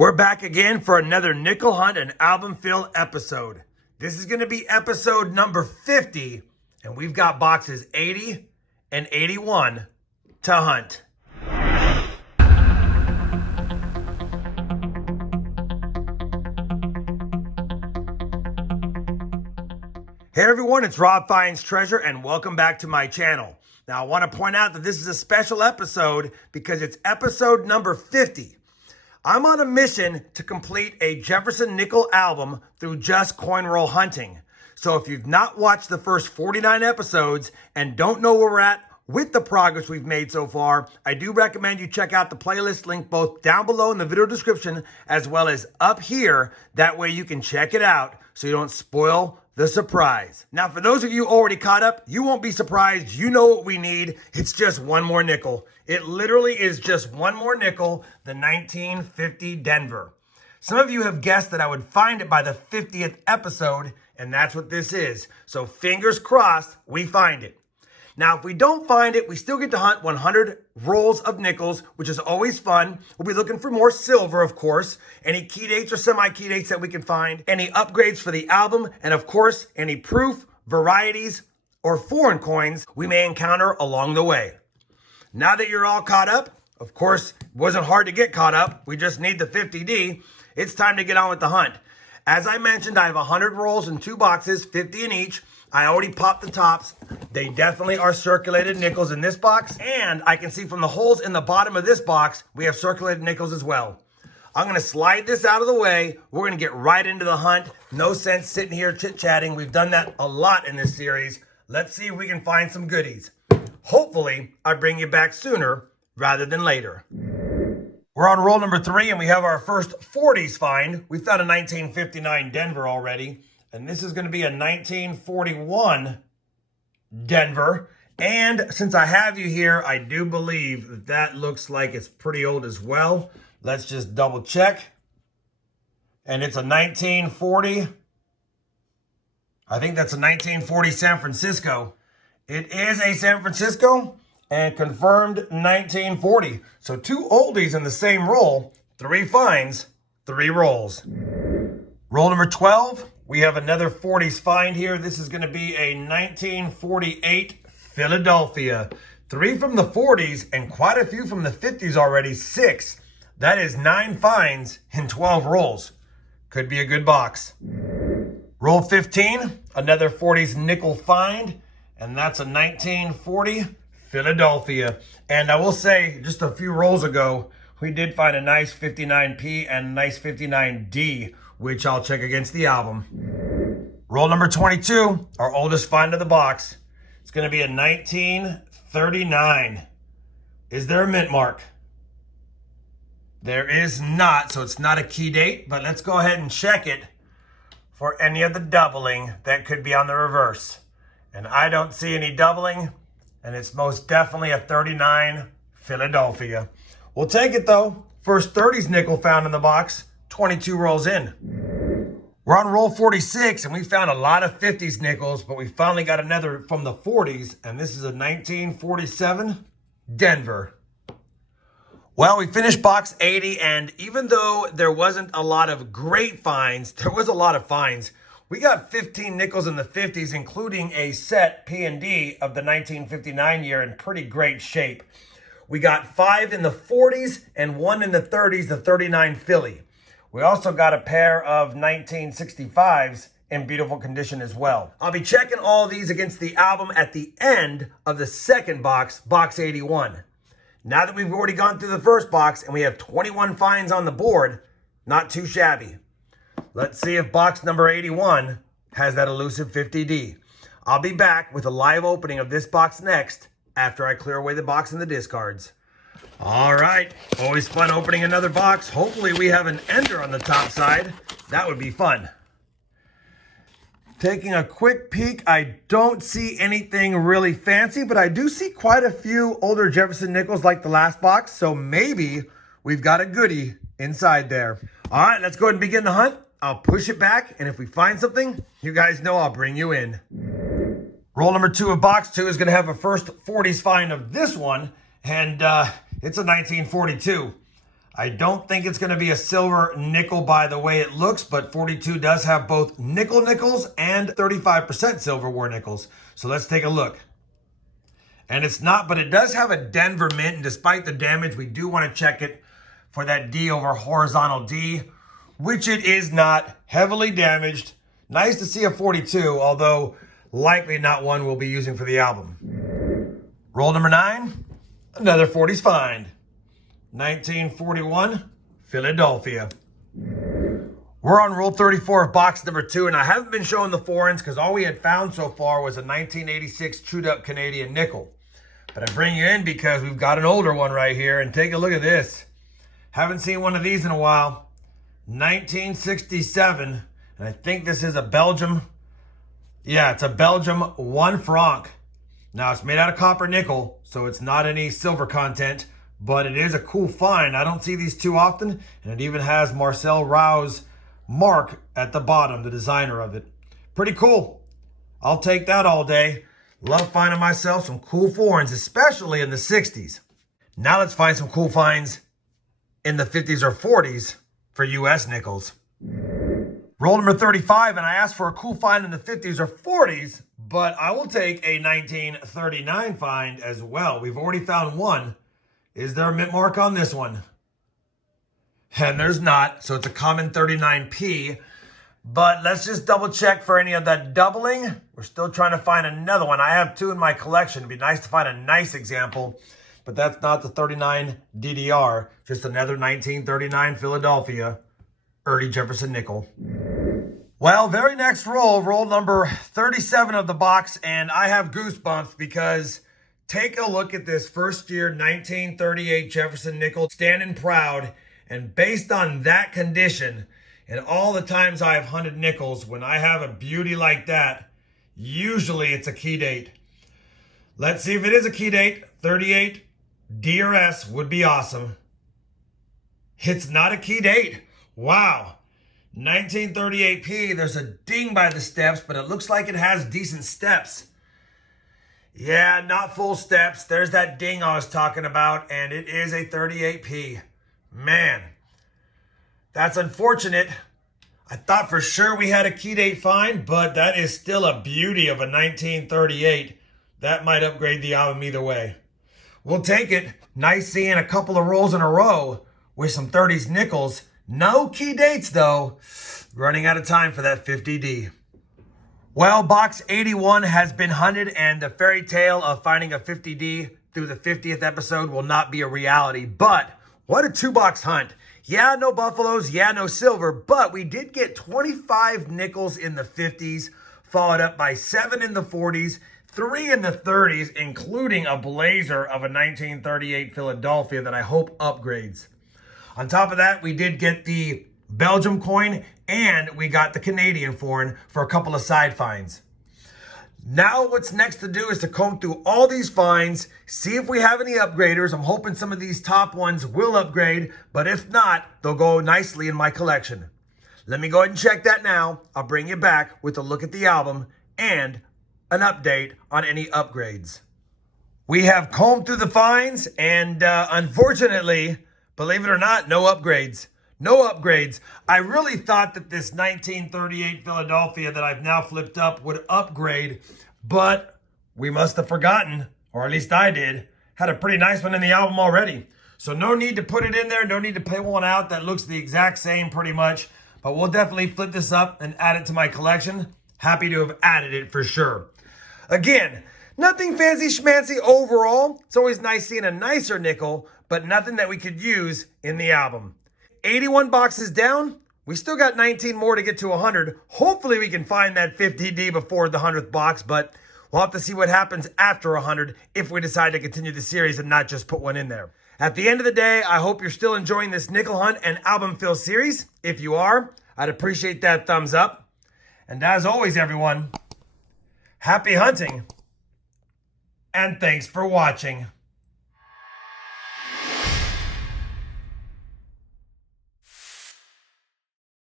We're back again for another nickel hunt and album fill episode. This is going to be episode number 50, and we've got boxes 80 and 81 to hunt. Hey everyone, it's RobFindsTreasure, and welcome back to my channel. Now I want to point out that this is a special episode because it's episode number 50. I'm on a mission to complete a Jefferson Nickels album through just coin roll hunting. So if you've not watched the first 49 episodes and don't know where we're at with the progress we've made so far, I do recommend you check out the playlist link both down below in the video description as well as up here. That way you can check it out so you don't spoil the surprise. Now, for those of you already caught up, you won't be surprised. You know what we need. It's just one more nickel. It literally is just one more nickel, the 1950 Denver. Some of you have guessed that I would find it by the 50th episode, and that's what this is. So fingers crossed, we find it. Now, if we don't find it, we still get to hunt 100 rolls of nickels, which is always fun. We'll be looking for more silver, of course, any key dates or semi-key dates that we can find, any upgrades for the album, and of course, any proof, varieties, or foreign coins we may encounter along the way. Now that you're all caught up, of course, it wasn't hard to get caught up. We just need the 50D. It's time to get on with the hunt. As I mentioned, I have 100 rolls in 2 boxes, 50 in each. I already popped the tops. They definitely are circulated nickels in this box. And I can see from the holes in the bottom of this box, we have circulated nickels as well. I'm going to slide this out of the way. We're going to get right into the hunt. No sense sitting here chit-chatting. We've done that a lot in this series. Let's see if we can find some goodies. Hopefully, I bring you back sooner rather than later. We're on roll number 3, and we have our first 40s find. We found a 1959 Denver already. And this is going to be a 1941 Denver. And since I have you here, I do believe that that looks like it's pretty old as well. Let's just double check. And it's a 1940. I think that's a 1940 San Francisco. It is a San Francisco and confirmed 1940. So 2 oldies in the same roll. 3 finds, 3 rolls. Roll number 12. We have another 40s find here. This is going to be a 1948 Philadelphia. 3 from the 40s and quite a few from the 50s already. 6. That is 9 finds in 12 rolls. Could be a good box. Roll 15. Another 40s nickel find. And that's a 1940 Philadelphia. And I will say, just a few rolls ago, we did find a nice 59P and a nice 59D, which I'll check against the album. Roll number 22, our oldest find of the box. It's going to be a 1939. Is there a mint mark? There is not, so it's not a key date, but let's go ahead and check it for any of the doubling that could be on the reverse. And I don't see any doubling, and it's most definitely a 39 Philadelphia. We'll take it though. First 30s nickel found in the box. 22 rolls in. We're on roll 46, and we found a lot of 50s nickels, but we finally got another from the 40s, and this is a 1947 Denver. Well, we finished box 80, and even though there wasn't a lot of great finds, there was a lot of finds. We got 15 nickels in the 50s, including a set P&D of the 1959 year in pretty great shape. We got 5 in the 40s and 1 in the 30s, the 39 Philly. We also got a pair of 1965s in beautiful condition as well. I'll be checking all these against the album at the end of the second box, box 81. Now that we've already gone through the first box and we have 21 finds on the board, not too shabby. Let's see if box number 81 has that elusive 50D. I'll be back with a live opening of this box next after I clear away the box and the discards. All right, always fun opening another box. Hopefully we have an ender on the top side. That would be fun. Taking a quick peek, I don't see anything really fancy, but I do see quite a few older Jefferson Nickels like the last box, so maybe we've got a goodie inside there. All right, let's go ahead and begin the hunt. I'll push it back, and if we find something, you guys know I'll bring you in. Roll number 2 of box 2 is going to have a first 40s find of this one, and it's a 1942. I don't think it's going to be a silver nickel by the way it looks, but 42 does have both nickel nickels and 35% silverware nickels. So let's take a look. And it's not, but it does have a Denver mint, and despite the damage, we do want to check it for that D over horizontal D, which it is not. Heavily damaged. Nice to see a 42, although likely not one we'll be using for the album. Roll number 9, another 40s find. 1941, Philadelphia. We're on roll 34 of box number 2, and I haven't been showing the foreigns because all we had found so far was a 1986 chewed up Canadian nickel. But I bring you in because we've got an older one right here, and take a look at this. Haven't seen one of these in a while. 1967, and I think this is a Belgium. Yeah, it's a Belgium 1 franc. Now, it's made out of copper nickel, so it's not any silver content, but it is a cool find. I don't see these too often, and it even has Marcel Rau's mark at the bottom, the designer of it. Pretty cool. I'll take that all day. Love finding myself some cool foreigns, especially in the 60s. Now let's find some cool finds in the 50s or 40s for US nickels. Roll number 35, and I asked for a cool find in the 50s or 40s, but I will take a 1939 find as well. We've already found one. Is there a mint mark on this one? And there's not, so it's a common 39P. But let's just double check for any of that doubling. We're still trying to find another one. I have 2 in my collection. It'd be nice to find a nice example, but that's not the 39 DDR, just another 1939 Philadelphia early Jefferson nickel. Well, very next roll, roll number 37 of the box, and I have goosebumps because take a look at this first year 1938 Jefferson nickel standing proud, and based on that condition and all the times I've hunted nickels, when I have a beauty like that, usually it's a key date. Let's see if it is a key date. 38 DRS would be awesome. It's not a key date. Wow. 1938P, there's a ding by the steps, but it looks like it has decent steps. Yeah, not full steps. There's that ding I was talking about, and it is a 38P. Man, that's unfortunate. I thought for sure we had a key date find, but that is still a beauty of a 1938. That might upgrade the album either way. We'll take it. Nice seeing a couple of rolls in a row with some 30s nickels. No key dates, though. Running out of time for that 50D. Well, box 81 has been hunted, and the fairy tale of finding a 50D through the 50th episode will not be a reality. But what a 2-box hunt. Yeah, no buffaloes. Yeah, no silver. But we did get 25 nickels in the 50s, followed up by 7 in the 40s, 3 in the 30s, including a blazer of a 1938 Philadelphia that I hope upgrades. On top of that, we did get the Belgium coin, and we got the Canadian foreign for a couple of side finds. Now what's next to do is to comb through all these finds, see if we have any upgraders. I'm hoping some of these top ones will upgrade, but if not, they'll go nicely in my collection. Let me go ahead and check that now. I'll bring you back with a look at the album and an update on any upgrades. We have combed through the finds, and unfortunately, believe it or not, no upgrades. No upgrades. I really thought that this 1938 Philadelphia that I've now flipped up would upgrade, but we must have forgotten, or at least I did. Had a pretty nice one in the album already. So no need to put it in there. No need to pay one out that looks the exact same pretty much. But we'll definitely flip this up and add it to my collection. Happy to have added it for sure. Again, nothing fancy schmancy overall. It's always nice seeing a nicer nickel, but nothing that we could use in the album. 81 boxes down. We still got 19 more to get to 100. Hopefully we can find that 50D before the 100th box, but we'll have to see what happens after 100 if we decide to continue the series and not just put one in there. At the end of the day, I hope you're still enjoying this nickel hunt and album fill series. If you are, I'd appreciate that thumbs up. And as always, everyone, happy hunting and thanks for watching.